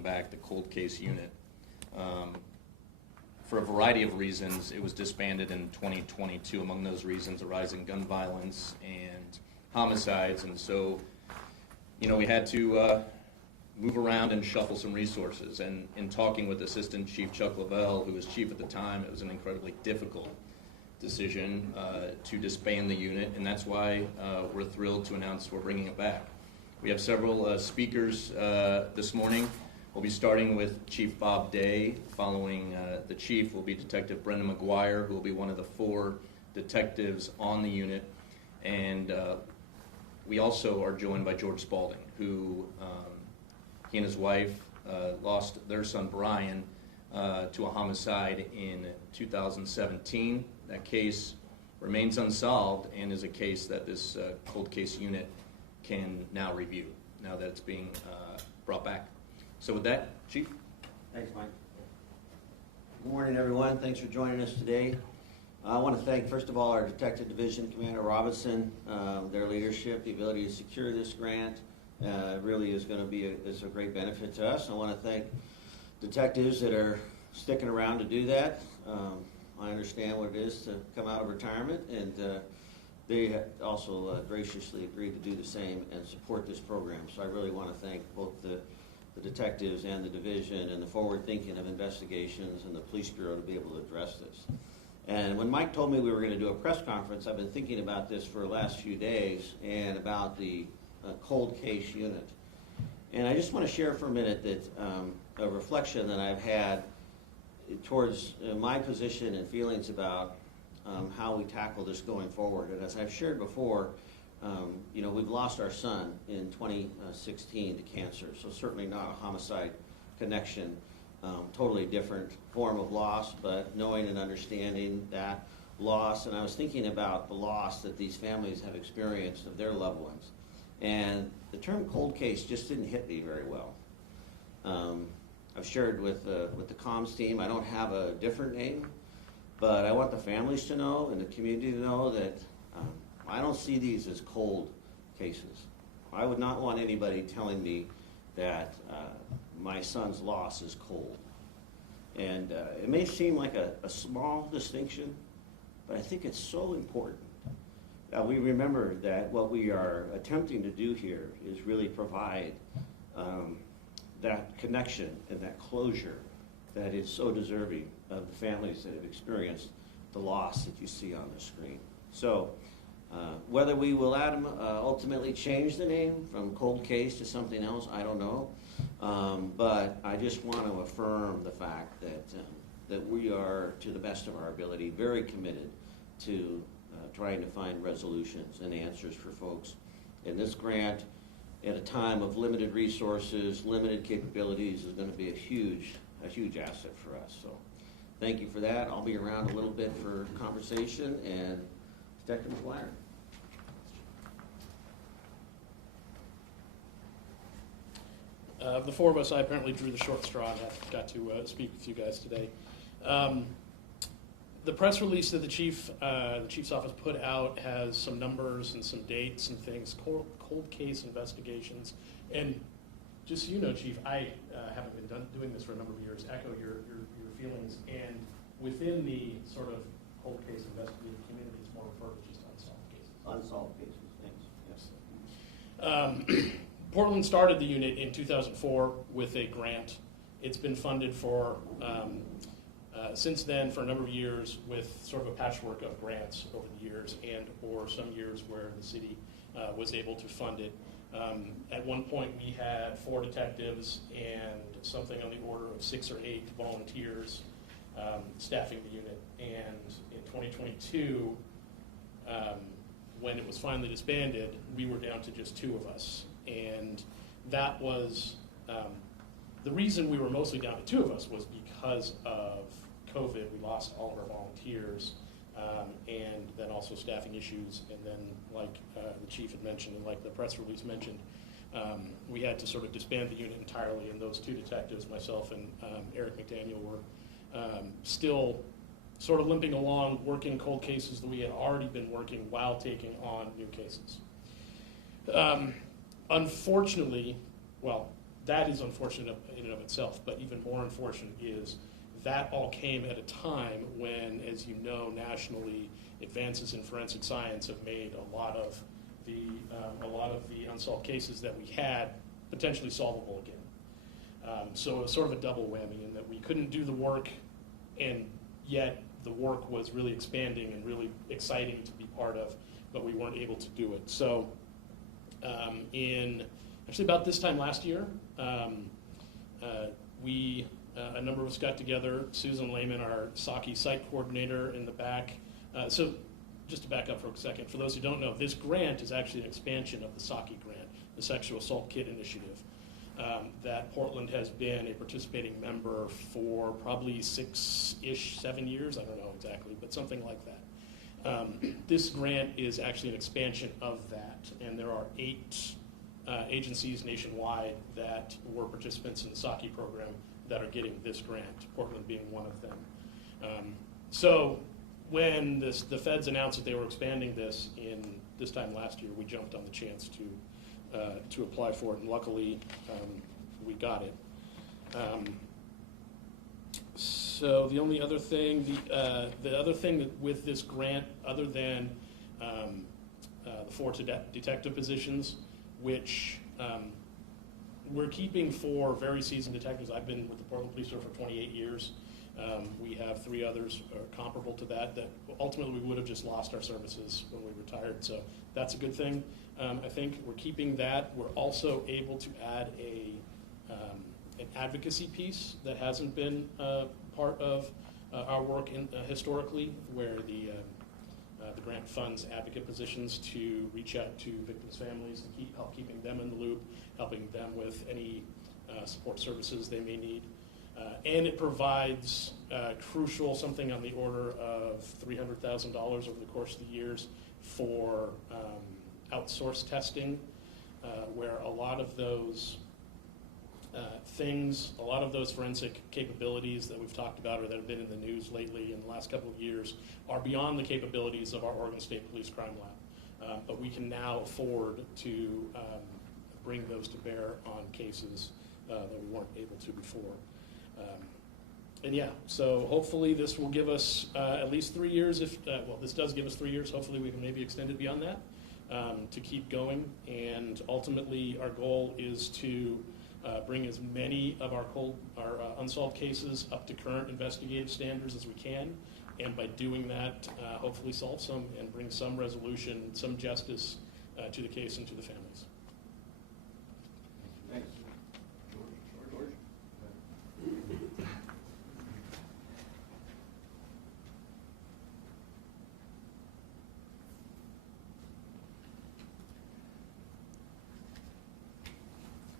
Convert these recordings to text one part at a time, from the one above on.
bringing back the cold case unit. For a variety of reasons, it was disbanded in 2022. Among those reasons, a rise in gun violence and homicides, and so, we had to move around and shuffle some resources. And in talking with Assistant Chief Chuck Lavelle, who was chief at the time, it was an incredibly difficult decision to disband the unit, and that's why we're thrilled to announce we're bringing it back. We have several speakers this morning. We'll be starting with Chief Bob Day. Following the chief will be Detective Brendan McGuire, who will be one of the 4 detectives on the unit. And we also are joined by George Spalding, who he and his wife lost their son Brian to a homicide in 2017. That case remains unsolved and is a case that this cold case unit can now review, now that it's being brought back. So with that, Chief. Thanks, Mike. Good morning, everyone. Thanks for joining us today. I want to thank, first of all, our Detective Division Commander Robinson, their leadership, the ability to secure this grant. Really is going to be a great benefit to us. I want to thank detectives that are sticking around to do that. I understand what it is to come out of retirement, and they also graciously agreed to do the same and support this program. So I really want to thank both the detectives and the division and the forward thinking of investigations and the police bureau to be able to address this. And when Mike told me we were going to do a press conference, I've been thinking about this for the last few days and about the cold case unit. And I just want to share for a minute that a reflection that I've had towards my position and feelings about how we tackle this going forward. And as I've shared before, we've lost our son in 2016 to cancer, so certainly not a homicide connection, totally different form of loss, but knowing and understanding that loss. And I was thinking about the loss that these families have experienced of their loved ones. And the term cold case just didn't hit me very well. I've shared with the comms team, I don't have a different name, but I want the families to know and the community to know that I don't see these as cold cases. I would not want anybody telling me that my son's loss is cold. And it may seem like a small distinction, but I think it's so important that we remember that what we are attempting to do here is really provide that connection and that closure that is so deserving of the families that have experienced the loss that you see on the screen. So whether we will ultimately change the name from cold case to something else, I don't know. But I just want to affirm the fact that we are, to the best of our ability, very committed to trying to find resolutions and answers for folks. And this grant, at a time of limited resources, limited capabilities, is going to be a huge asset for us. So thank you for that. I'll be around a little bit for conversation. And Detective McGuire. Of the 4 of us, I apparently drew the short straw and got to speak with you guys today. The press release that the chief's office put out has some numbers and some dates and things, cold case investigations. And just so you know, Chief, I haven't been doing this for a number of years. Echo your feelings. And within the sort of cold case investigative community, it's more referred to just unsolved cases. Unsolved cases, thanks. Yes. Portland started the unit in 2004 with a grant. It's been funded for since then for a number of years with sort of a patchwork of grants over the years, and or some years where the city was able to fund it. At one point we had 4 detectives and something on the order of 6 or 8 volunteers staffing the unit. And in 2022, when it was finally disbanded, we were down to just 2 of us. And that was, the reason we were mostly down to 2 of us was because of COVID. We lost all of our volunteers, and then also staffing issues, and then like the chief had mentioned and like the press release mentioned, we had to sort of disband the unit entirely, and those 2 detectives, myself and Eric McDaniel, were still sort of limping along, working cold cases that we had already been working while taking on new cases. Unfortunately, well, that is unfortunate in and of itself, but even more unfortunate is that all came at a time when, as you know, nationally, advances in forensic science have made a lot of the unsolved cases that we had potentially solvable again. So it was sort of a double whammy in that we couldn't do the work, and yet the work was really expanding and really exciting to be part of, but we weren't able to do it. So in actually about this time last year, a number of us got together. Susan Lehman, our Saki site coordinator in the back. So just to back up for a second, for those who don't know, this grant is actually an expansion of the Saki grant, the Sexual Assault Kit Initiative, that Portland has been a participating member for probably 6-ish, 7 years, I don't know exactly, but something like that. This grant is actually an expansion of that, and there are 8 agencies nationwide that were participants in the Saki program that are getting this grant, Portland being one of them. So when the feds announced that they were expanding this this time last year, we jumped on the chance to apply for it, and luckily we got it. So the only other thing, the other thing with this grant, other than the 4 detective positions, which we're keeping 4 very seasoned detectives. I've been with the Portland Police Bureau for 28 years. We have 3 others comparable to that ultimately we would have just lost our services when we retired. So that's a good thing. I think we're keeping that. We're also able to add an advocacy piece that hasn't been part of our work historically, where the grant funds advocate positions to reach out to victims' families, to help keeping them in the loop, helping them with any support services they may need. And it provides crucial, something on the order of $300,000 over the course of the years for outsourced testing, where a lot of those a lot of those forensic capabilities that we've talked about or that have been in the news lately in the last couple of years are beyond the capabilities of our Oregon State Police Crime Lab. But we can now afford to bring those to bear on cases that we weren't able to before. And yeah, so hopefully this will give us at least 3 years. Well, this does give us 3 years. Hopefully we can maybe extend it beyond that to keep going. And ultimately our goal is to bring as many of our unsolved cases up to current investigative standards as we can, and by doing that, hopefully solve some and bring some resolution, some justice to the case and to the families. Thanks. George?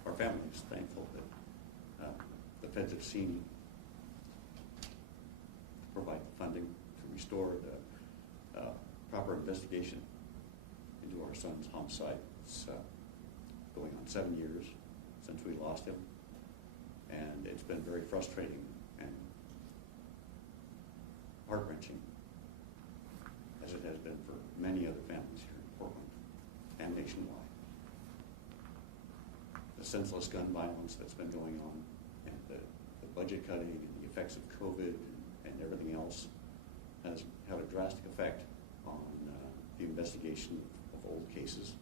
Our family is thankful that the feds have seen provide the funding to restore the proper investigation into our son's homicide. It's going on 7 years since we lost him, and it's been very frustrating and heart-wrenching, as it has been for many other families here in Portland and nationwide. The senseless gun violence that's been going on, and the budget cutting and the effects of COVID and everything else has had a drastic effect on the investigation of old cases.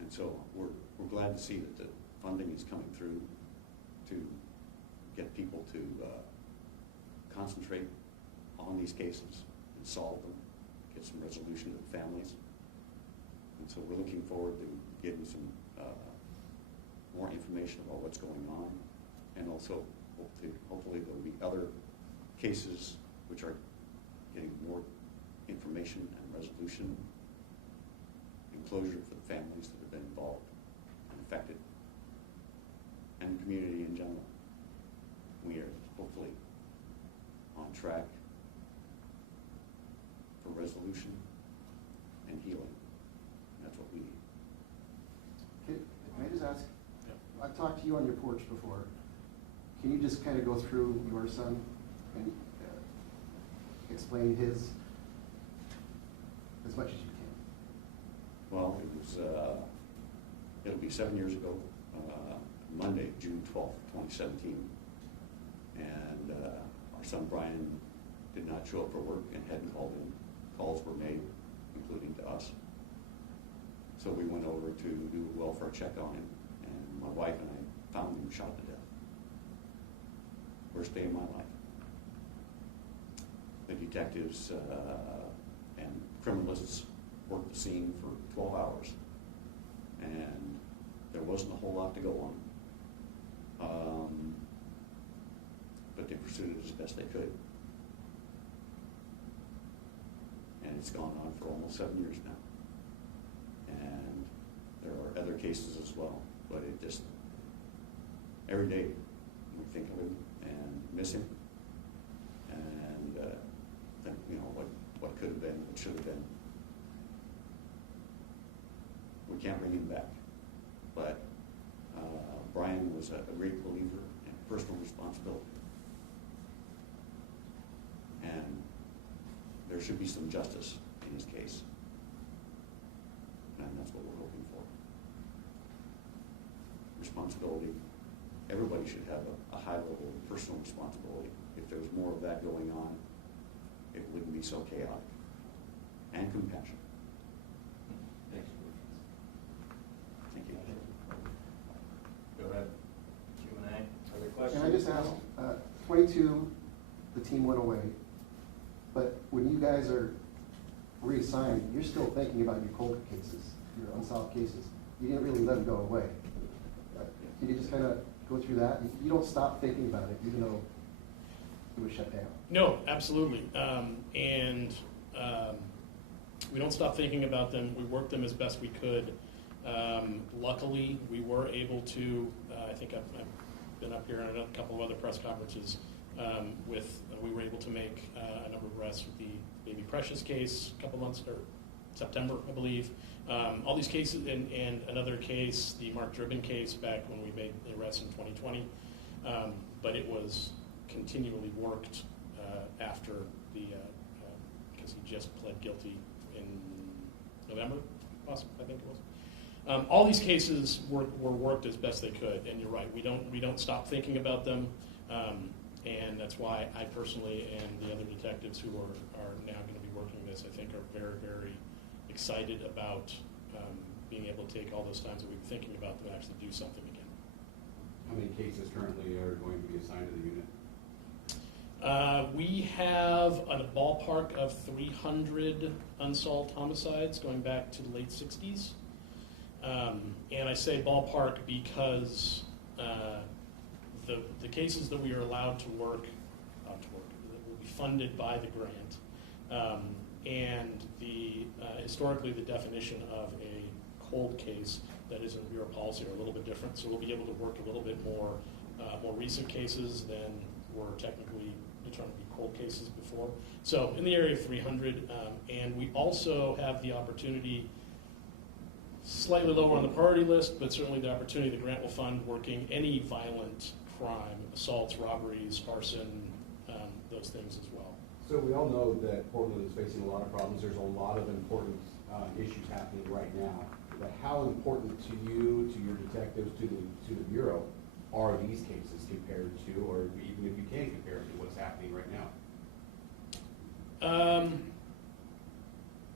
And so we're glad to see that the funding is coming through to get people to concentrate on these cases and solve them, get some resolution to the families. And so we're looking forward to getting some more information about what's going on, and also hopefully there'll be other cases which are getting more information and resolution and closure for the families that have been involved and affected, and the community in general. We are hopefully on track for resolution and healing. That's what we need. Can I just ask, I've talked to you on your porch before. Can you just kind of go through your son and explain his as much as you can? Well, it was, it'll be 7 years ago Monday, June 12th, 2017. And our son Brian did not show up for work and hadn't called in. Calls were made, including to us. So we went over to do a welfare check on him, and my wife and I found him shot to death. Worst day of my life. The detectives and criminalists worked the scene for 12 hours, and there wasn't a whole lot to go on. But they pursued it as best they could. And it's gone on for almost 7 years now. And there are other cases as well, but it just, every day we think of him and miss him, and think, you know, what could have been, what should have been. We can't bring him back, but Brian was a great believer in personal responsibility, and there should be some justice in his case, and that's what we're hoping for. Responsibility. Everybody should have a high level of personal responsibility. If there's more of that going on, it wouldn't be so chaotic. And compassion. Thanks. Thank you. Go ahead. Q&A. Other Can questions? I just ask, 22, the team went away, but when you guys are reassigned, you're still thinking about your cold cases, your unsolved cases. You didn't really let them go away. Can you just kind of go through that? You don't stop thinking about it, even though it was shut down. No, absolutely. We don't stop thinking about them. We work them as best we could. Luckily, we were able to, I think I've been up here on a couple of other press conferences we were able to make a number of arrests with the Baby Precious case a couple months, or September, I believe. All these cases, and another case, the Mark Dribbin case back when we made the arrests in 2020. But it was continually worked after because he just pled guilty in November, possibly, I think it was. All these cases were worked as best they could, and you're right. We don't stop thinking about them, and that's why I personally and the other detectives who are now going to be working this, I think, are very, very excited about being able to take all those times that we've been thinking about them and actually do something again. How many cases currently are going to be assigned to the unit? We have a ballpark of 300 unsolved homicides going back to the late 60s. And I say ballpark because the cases that we are allowed to work, that will be funded by the grant, and historically the definition of a cold case that is in Bureau policy are a little bit different, so we'll be able to work a little bit more recent cases than were technically determined to be cold cases before. So in the area of 300, and we also have the opportunity, slightly lower on the priority list, but certainly the opportunity the grant will fund working any violent crime, assaults, robberies, arson, those things as well. So we all know that Portland is facing a lot of problems. There's a lot of important issues happening right now. But how important to you, to your detectives, to the Bureau, are these cases compared to, or even if you can compare it to what's happening right now?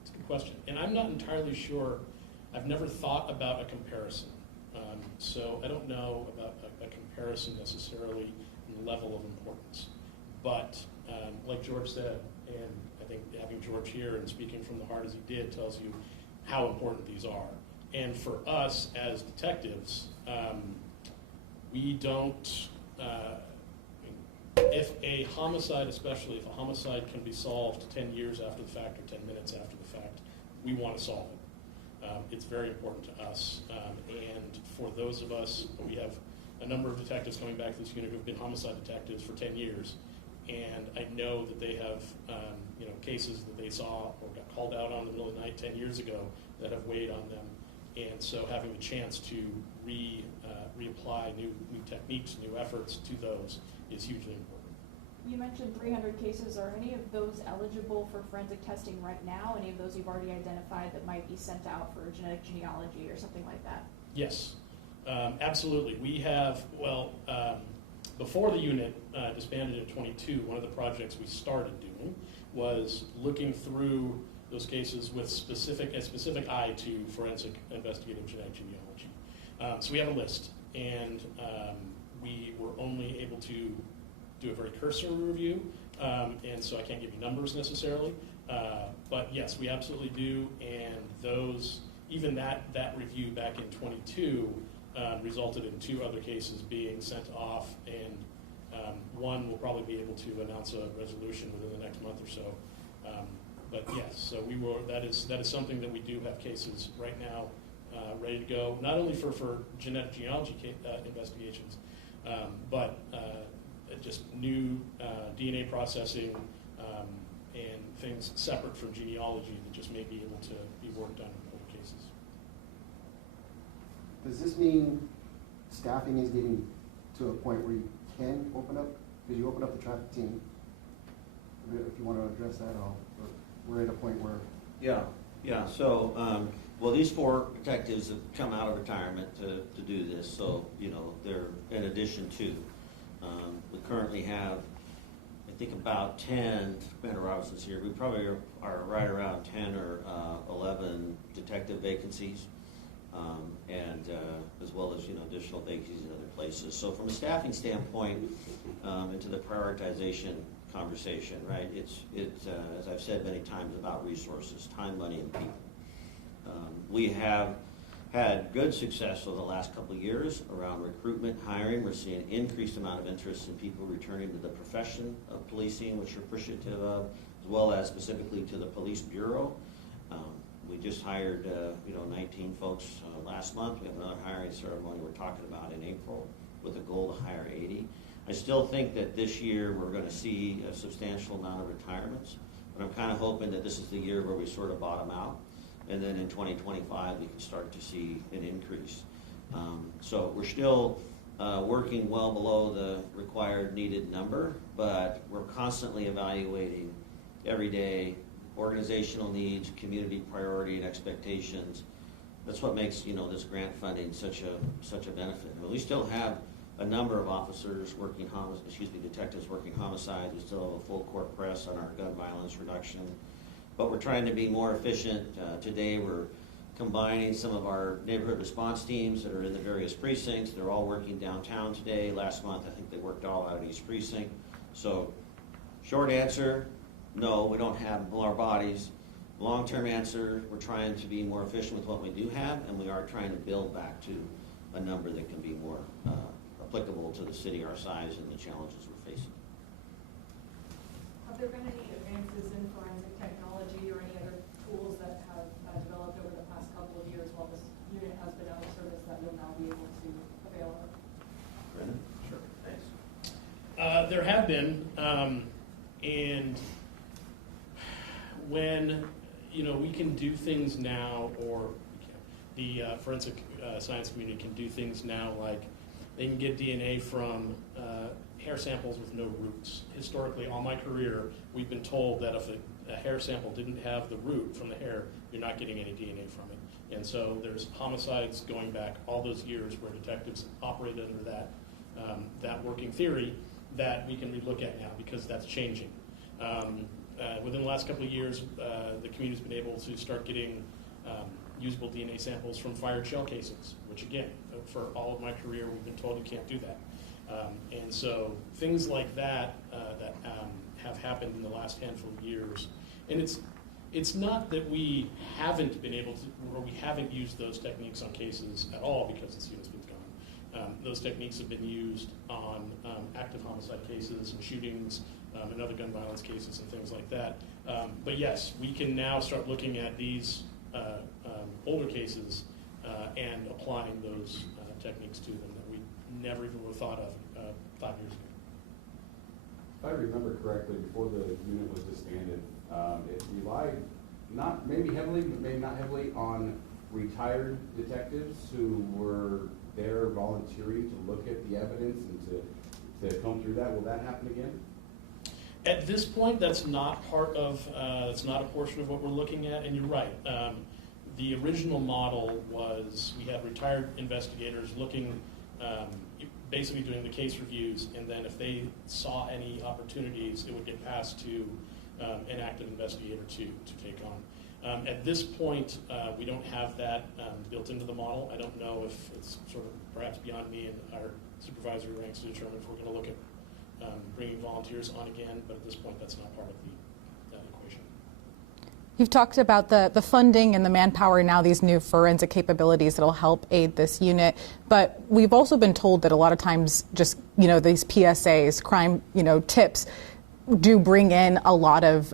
It's a good question. And I'm not entirely sure. I've never thought about a comparison. So I don't know about a comparison necessarily in the level of importance. But like George said, and I think having George here and speaking from the heart as he did tells you how important these are. And for us as detectives, we don't, if a homicide, especially if a homicide can be solved 10 years after the fact or 10 minutes after the fact, we want to solve it. It's very important to us. And for those of us, we have a number of detectives coming back to this unit who have been homicide detectives for 10 years. And I know that they have cases that they saw or got called out on in the middle of the night 10 years ago that have weighed on them. And so having the chance to reapply new techniques, new efforts to those is hugely important. You mentioned 300 cases. Are any of those eligible for forensic testing right now? Any of those you've already identified that might be sent out for genetic genealogy or something like that? Yes. Absolutely. We have, before the unit disbanded in 22, one of the projects we started doing was looking through those cases with a specific eye to forensic investigative genetic genealogy. So we have a list, and we were only able to do a very cursory review, and so I can't give you numbers necessarily. But yes, we absolutely do, and even that review back in 22 resulted in 2 other cases being sent off, and one will probably be able to announce a resolution within the next month or so. But yes, so that is something that we do have cases right now ready to go, not only for genetic genealogy investigations, but just new DNA processing and things separate from genealogy that just may be able to be worked on in older cases. Does this mean staffing is getting to a point where you can open up, because you open up the traffic team? If you want to address that, we're at a point where. Yeah. So, these 4 detectives have come out of retirement to do this. So, they're in addition to. We currently have, I think, about 10. Commander Robinson's here. We probably are right around 10 or 11 detective vacancies. And as well as additional vacancies in other places. So from a staffing standpoint, into the prioritization conversation, right? It's as I've said many times, about resources, time, money, and people. We have had good success over the last couple of years around recruitment, hiring. We're seeing an increased amount of interest in people returning to the profession of policing, which we're appreciative of, as well as specifically to the police bureau. We just hired 19 folks last month. We have another hiring ceremony we're talking about in April with a goal to hire 80. I still think that this year we're going to see a substantial amount of retirements, but I'm kind of hoping that this is the year where we sort of bottom out, and then in 2025 we can start to see an increase. So we're still working well below the required needed number, but we're constantly evaluating every day organizational needs, community priority, and expectations. That's what makes this grant funding such a benefit. I mean, we still have a number of officers working detectives working homicides. We still have a full court press on our gun violence reduction, but we're trying to be more efficient. Today we're combining some of our neighborhood response teams that are in the various precincts. They're all working downtown today. Last month I think they worked all out of East Precinct. So short answer, no, we don't have more bodies. Long-term answer, we're trying to be more efficient with what we do have, and we are trying to build back to a number that can be more applicable to the city our size and the challenges we're facing. Have there been any advances in forensic technology or any other tools that have developed over the past couple of years while this unit has been out of service that you'll now be able to avail of? Brendan? Sure, thanks. There have been, and when we can do things now, or the forensic science community can do things now, like they can get DNA from hair samples with no roots. Historically, all my career, we've been told that if a hair sample didn't have the root from the hair, you're not getting any DNA from it. And so there's homicides going back all those years where detectives operated under that working theory that we can relook at now, because that's changing. Within the last couple of years, the community's been able to start getting usable DNA samples from fired shell casings, which again, for all of my career, we've been told you can't do that. And so things like that that have happened in the last handful of years. And it's not that we haven't been able to, or we haven't used those techniques on cases at all because this unit's been gone. Those techniques have been used on active homicide cases and shootings and other gun violence cases and things like that. But yes, we can now start looking at these older cases and applying those techniques to them that we never even would have thought of 5 years ago. If I remember correctly, before the unit was disbanded, it relied maybe heavily, but maybe not heavily, on retired detectives who were there volunteering to look at the evidence and to comb through that. Will that happen again? At this point, that's not part of, that's not a portion of what we're looking at, and you're right. The original model was we had retired investigators looking, basically doing the case reviews, and then if they saw any opportunities, it would get passed to an active investigator to take on. At this point, we don't have that built into the model. I don't know if it's sort of perhaps beyond me and our supervisory ranks to determine if we're going to look at bringing volunteers on again, but at this point, that's not part of that equation. You've talked about the funding and the manpower, now these new forensic capabilities that will help aid this unit. But we've also been told that a lot of times just, these PSAs, crime, tips, do bring in a lot of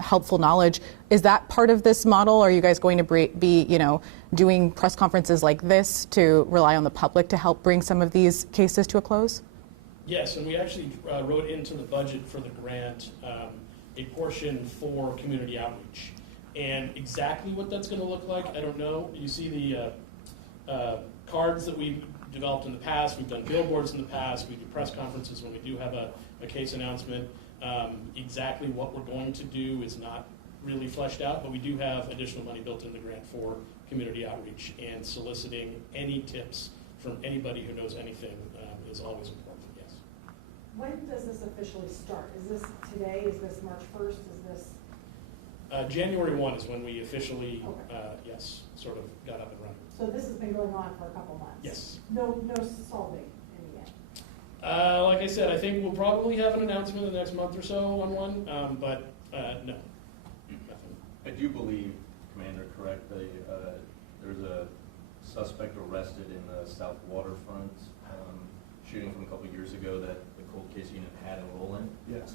helpful knowledge. Is that part of this model? Are you guys going to be, doing press conferences like this to rely on the public to help bring some of these cases to a close? Yes, and we actually wrote into the budget for the grant a portion for community outreach. And exactly what that's going to look like, I don't know. You see the cards that we've developed in the past. We've done billboards in the past. We do press conferences when we do have a case announcement. Exactly what we're going to do is not really fleshed out, but we do have additional money built in the grant for community outreach, and soliciting any tips from anybody who knows anything is always important, yes. When does this officially start? Is this today? Is this March 1st? Is this? January 1 is when we officially, Okay. yes, sort of got up and running. So this has been going on for a couple months? Yes. No solving any yet? Like I said, I think we'll probably have an announcement in the next month or so on one, but no, nothing. I do believe, Commander, correct, there's a suspect arrested in the South Waterfront shooting from a couple of years ago that the cold case unit had a role in. Yes,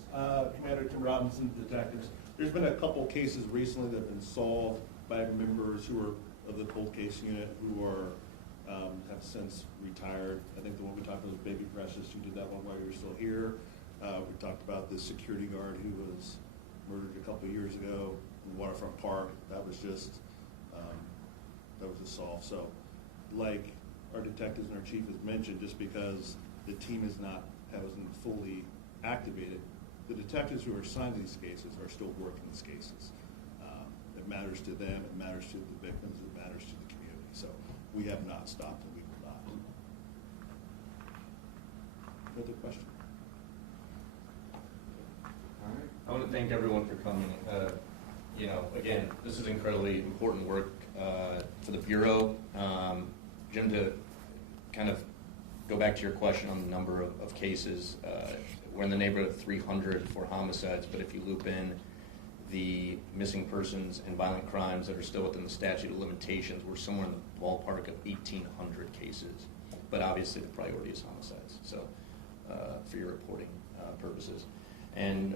Commander Tim Robinson, detectives. There's been a couple cases recently that have been solved by members who are of the cold case unit who are have since retired. I think the one we talked about was Baby Precious, who did that one while you were still here. We talked about the security guard who was murdered a couple of years ago in Waterfront Park. That was just solved. So, like our detectives and our chief has mentioned, just because the team hasn't fully activated, the detectives who are assigned to these cases are still working these cases. It matters to them, it matters to the victims, it matters to the community. So we have not stopped and we will not. Another question? All right. I want to thank everyone for coming. Again, this is incredibly important work for the Bureau. Jim, to kind of go back to your question on the number of cases, we're in the neighborhood of 300 for homicides, but if you loop in the missing persons and violent crimes that are still within the statute of limitations, we're somewhere in the ballpark of 1,800 cases. But obviously the priority is homicides, so for your reporting purposes. And